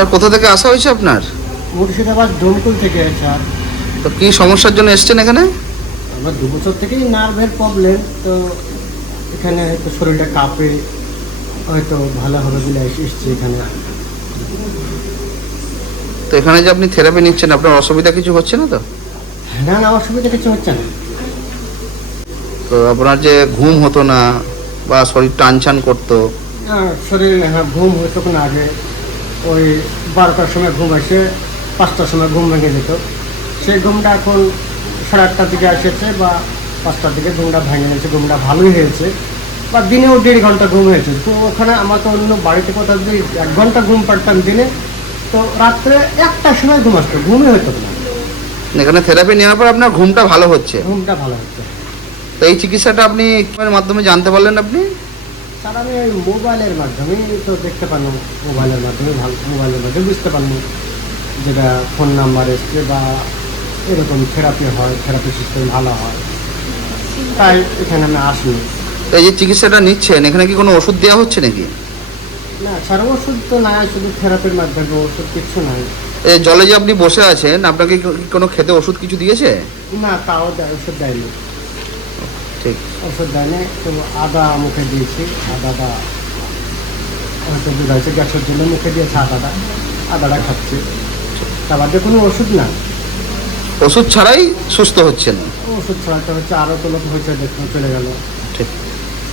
Sir কোথা থেকে আসা হয়েছে আপনার? মুর্শিদাবাদ ডোমকুল থেকে স্যার। তো কি সমস্যার জন্য এসেছেন এখানে? আমার 2 বছর থেকেই নার্ভের প্রবলেম, তো এখানে হয়তো শরীরটা কাঁপে, হয়তো ভালো হবে বলে এসেছি এখানে। তো এখানে যে আপনি থেরাপি নিচ্ছেন, আপনার অসুবিধা কিছু হচ্ছে না তো? না না, অসুবিধা কিছু হচ্ছে না। তো আপনার যে ঘুম হতো না বা শরীর টানছান করতো? শরীর ঘুম হতো না আগে, ওই 12টার সময় ঘুম আসে, 5টার সময় ঘুম ভেঙে যেত। সেই ঘুমটা এখন 8:30টার দিকে এসেছে বা 5টার দিকে ঘুমটা ভেঙে গেছে, ঘুমটা ভালোই হয়েছে। বা দিনেও 1.5 ঘন্টা ঘুম হয়েছে। তো ওখানে আমাকে অন্য বাড়িতে কোথাও যদি 1 ঘন্টা ঘুম পারতাম দিনে, তো রাত্রে 1টার সময় ঘুম আসতো, ঘুমই হতো না। এখানে থেরাপি নেওয়ার পর আপনার ঘুমটা ভালো হচ্ছে? ঘুমটা ভালো হচ্ছে। তো এই চিকিৎসাটা আপনি কিভাবে মাধ্যমে জানতে পারলেন আপনি? তার আমি ওই মোবাইলের মাধ্যমেই তো দেখতে পারলাম, মোবাইলের মাধ্যমে মোবাইলের মাধ্যমে বুঝতে পারলাম যেটা ফোন নাম্বার এসছে বা এরকম থেরাপি হয়, থেরাপি সিস্টেম ভালো হয়, তাই এখানে আমি আসিনি। তো এই যে চিকিৎসাটা নিচ্ছেন, এখানে কি কোনো ওষুধ দেওয়া হচ্ছে নাকি? না স্যার, ওষুধ তো নাই, শুধু থেরাপির মাধ্যমে, ওষুধ কিছু নাই। এই জলে যে আপনি বসে আছেন, আপনাকে কি কোনো খেতে ওষুধ কিছু দিয়েছে? না, তাও ওষুধ দেয়নি, ঠিক। ওষুধ দেয়নি। তো আদা মুখে দিয়েছি, আদাটা হয়তো বুঝাইছে গ্যাসের জন্য মুখে দিয়েছে, আদাটা খাচ্ছি, তারপর যে কোনো ওষুধ না। ওষুধ ছাড়াই সুস্থ হচ্ছেন? ওষুধ ছড়াতে হচ্ছে, আরও তো লোক হয়েছে, দেখুন চলে গেল। ঠিক।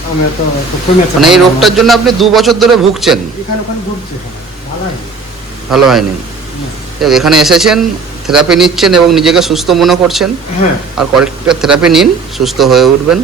আমি তো কমেছে, মানে এই রোগটার জন্য আপনি 2 বছর ধরে ভুগছেন? এখানে ওখানে ঘুরছে, ভালো হয় ভালো হয়নি? এখানে এসেছেন, থেরাপি নিচ্ছেন এবং নিজেকে সুস্থ মনে করছেন। হ্যাঁ। আর কয়েকটা থেরাপি নিন, সুস্থ হয়ে উঠবেন।